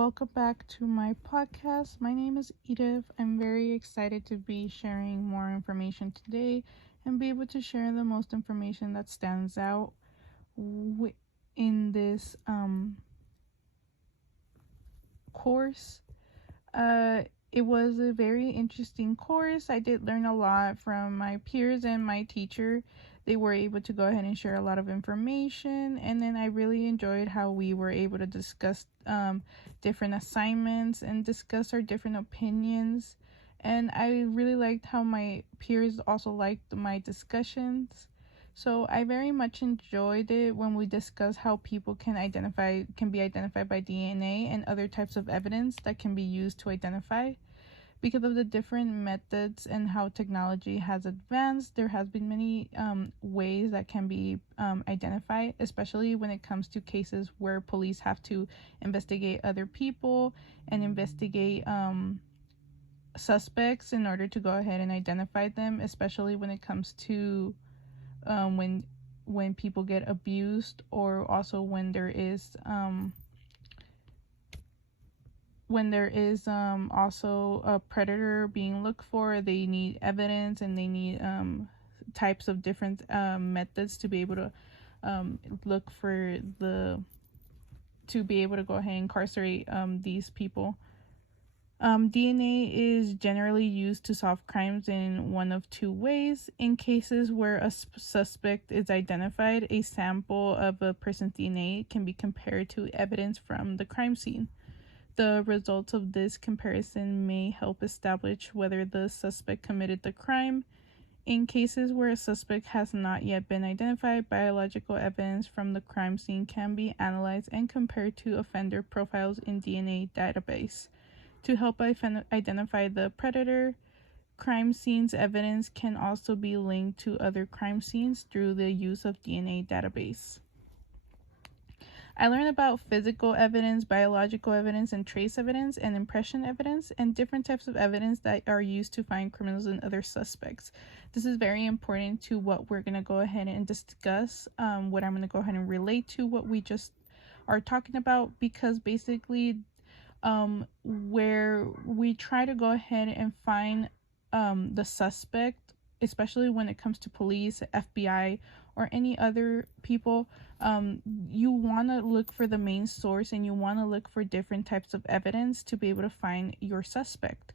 welcome back to my podcast. My name is Edith. I'm very excited to be sharing more information today and be able to share the most information that stands out in this course. Uh, it was a very interesting course. I did learn a lot from my peers and my teacher. They were able to go ahead and share a lot of information, and then I really enjoyed how we were able to discuss different assignments and discuss our different opinions. And I really liked how my peers also liked my discussions. So I very much enjoyed it when we discuss how people can be identified by DNA and other types of evidence that can be used to identify. Because of the different methods and how technology has advanced, there has been many ways that can be identified, especially when it comes to cases where police have to investigate other people and investigate suspects in order to go ahead and identify them, especially when it comes to um, when when people get abused, or also when there is also a predator being looked for. They need evidence, and they need types of different methods to be able to look for the to be able to go ahead and incarcerate these people. DNA is generally used to solve crimes in one of two ways. In cases where a suspect is identified, a sample of a person's DNA can be compared to evidence from the crime scene. The results of this comparison may help establish whether the suspect committed the crime. In cases where a suspect has not yet been identified, biological evidence from the crime scene can be analyzed and compared to offender profiles in DNA database. To help identify the predator, crime scenes evidence can also be linked to other crime scenes through the use of DNA database. I learned about physical evidence, biological evidence, and trace evidence, and impression evidence, and different types of evidence that are used to find criminals and other suspects. This is very important to what we're going to go ahead and discuss, what I'm going to go ahead and relate to what we just are talking about, because basically where we try to go ahead and find the suspect, especially when it comes to police, FBI, or any other people, you want to look for the main source, and you want to look for different types of evidence to be able to find your suspect.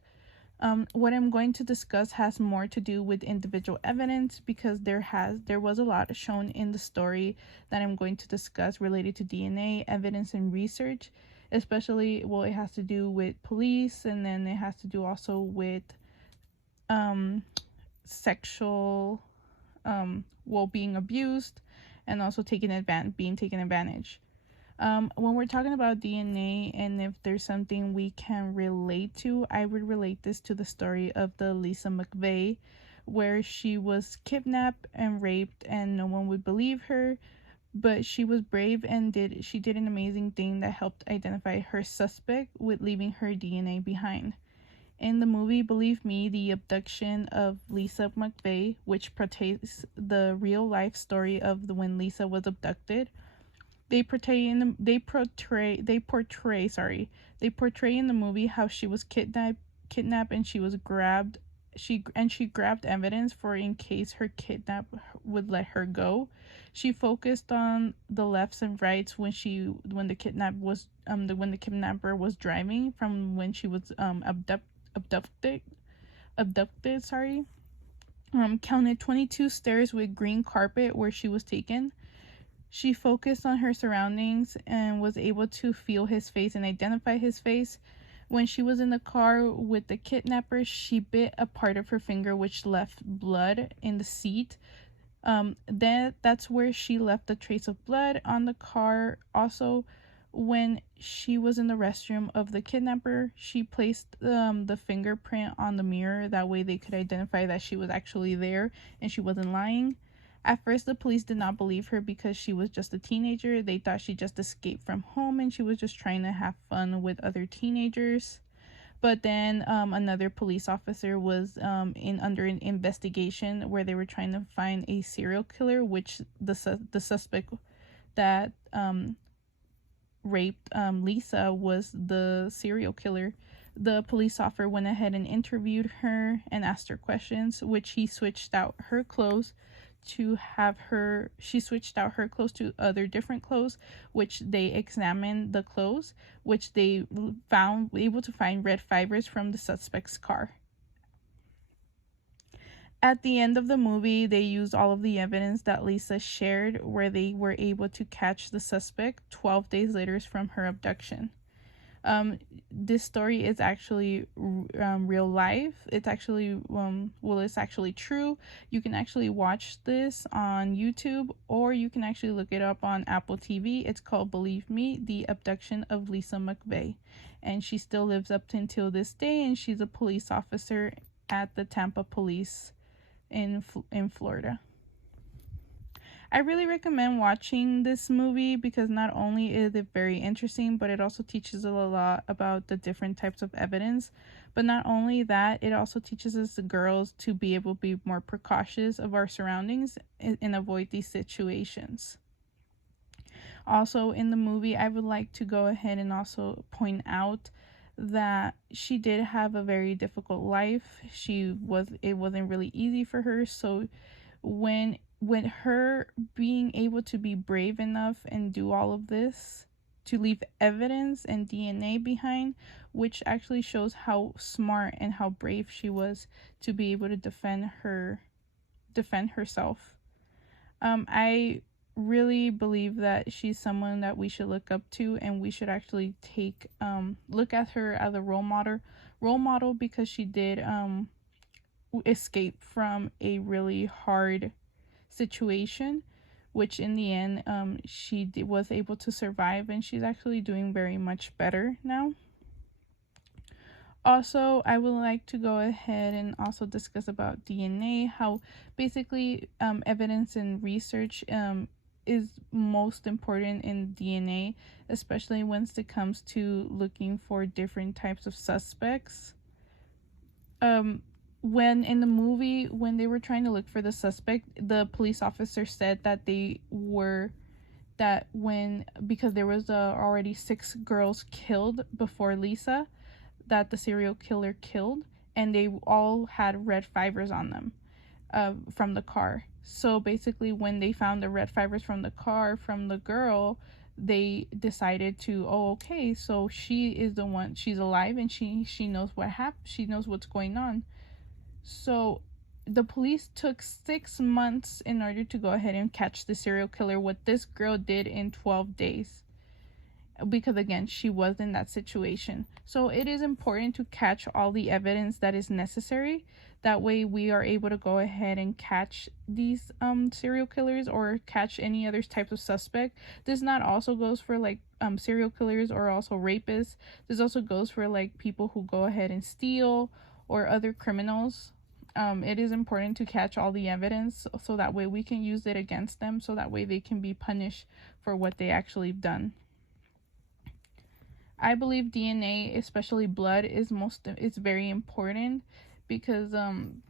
What I'm going to discuss has more to do with individual evidence, because there was a lot shown in the story that I'm going to discuss related to DNA evidence and research, especially, well, it has to do with police, and then it has to do also with sexual being abused, and also being taken advantage. When we're talking about DNA, and if there's something we can relate to, I would relate this to the story of the Lisa McVeigh, where she was kidnapped and raped and no one would believe her, but she was brave and did an amazing thing that helped identify her suspect with leaving her DNA behind. In the movie Believe Me, The Abduction of Lisa McVeigh, which portrays the real life story of when Lisa was abducted, they portray in the movie how she was kidnapped and she was grabbed. She grabbed evidence for in case her kidnap would let her go. She focused on the lefts and rights when the kidnapper was driving from when she was abducted. Counted 22 stairs with green carpet where she was taken. She focused on her surroundings and was able to feel his face and identify his face. When she was in the car with the kidnapper, she bit a part of her finger, which left blood in the seat. That's where she left a trace of blood on the car. Also, when she was in the restroom of the kidnapper, she placed the fingerprint on the mirror. That way they could identify that she was actually there and she wasn't lying. At first, the police did not believe her because she was just a teenager. They thought she just escaped from home and she was just trying to have fun with other teenagers. But then another police officer was under an investigation where they were trying to find a serial killer, which the suspect that raped Lisa was the serial killer. The police officer went ahead and interviewed her and asked her questions, which he switched out her clothes to have her she switched out her clothes to other different clothes, which they examined the clothes, which they found able to find red fibers from the suspect's car. At the end of the movie, they used all of the evidence that Lisa shared, where they were able to catch the suspect 12 days later from her abduction. This story is actually real life. It's actually it's actually true. You can actually watch this on YouTube, or you can actually look it up on Apple TV. It's called Believe Me: The Abduction of Lisa McVeigh, and she still lives up to until this day, and she's a police officer at the Tampa Police in Florida. I really recommend watching this movie because not only is it very interesting, but it also teaches a lot about the different types of evidence. But not only that, it also teaches us, the girls, to be able to be more precautious of our surroundings and avoid these situations. Also, in the movie, I would like to go ahead and also point out that she did have a very difficult life. It wasn't really easy for her. So when her being able to be brave enough and do all of this to leave evidence and DNA behind, which actually shows how smart and how brave she was to be able to defend herself. I really believe that she's someone that we should look up to, and we should actually look at her as a role model because she did escape from a really hard situation, which in the end was able to survive, and she's actually doing very much better now. Also, I would like to go ahead and also discuss about DNA, how basically evidence and research is most important in DNA, especially when it comes to looking for different types of suspects. When in the movie, when they were trying to look for the suspect, the police officer said that because there was already 6 girls killed before Lisa, that the serial killer killed, and they all had red fibers on them from the car. So basically, when they found the red fibers from the car from the girl, they decided to, okay, so she is the one, she's alive, and she knows what happened, she knows what's going on. So the police took 6 months in order to go ahead and catch the serial killer, what this girl did in 12 days. Because again, she was in that situation. So it is important to catch all the evidence that is necessary. That way we are able to go ahead and catch these serial killers, or catch any other types of suspect. This not also goes for like serial killers or also rapists. This also goes for like people who go ahead and steal, or other criminals. It is important to catch all the evidence, so that way we can use it against them, so that way they can be punished for what they actually done. I believe DNA, especially blood, is very important, because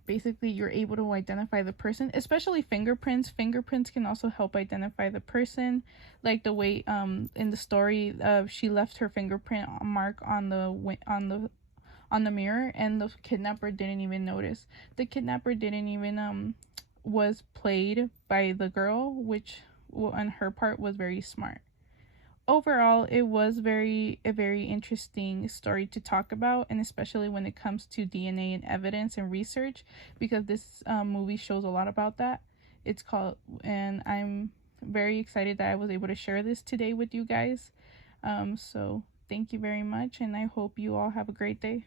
basically you're able to identify the person, especially fingerprints. Fingerprints can also help identify the person, like the way in the story she left her fingerprint mark on the mirror, and the kidnapper didn't even notice. The kidnapper didn't even was played by the girl, which on her part was very smart. Overall, it was a very interesting story to talk about, and especially when it comes to DNA and evidence and research, because this movie shows a lot about that. And I'm very excited that I was able to share this today with you guys. So thank you very much, and I hope you all have a great day.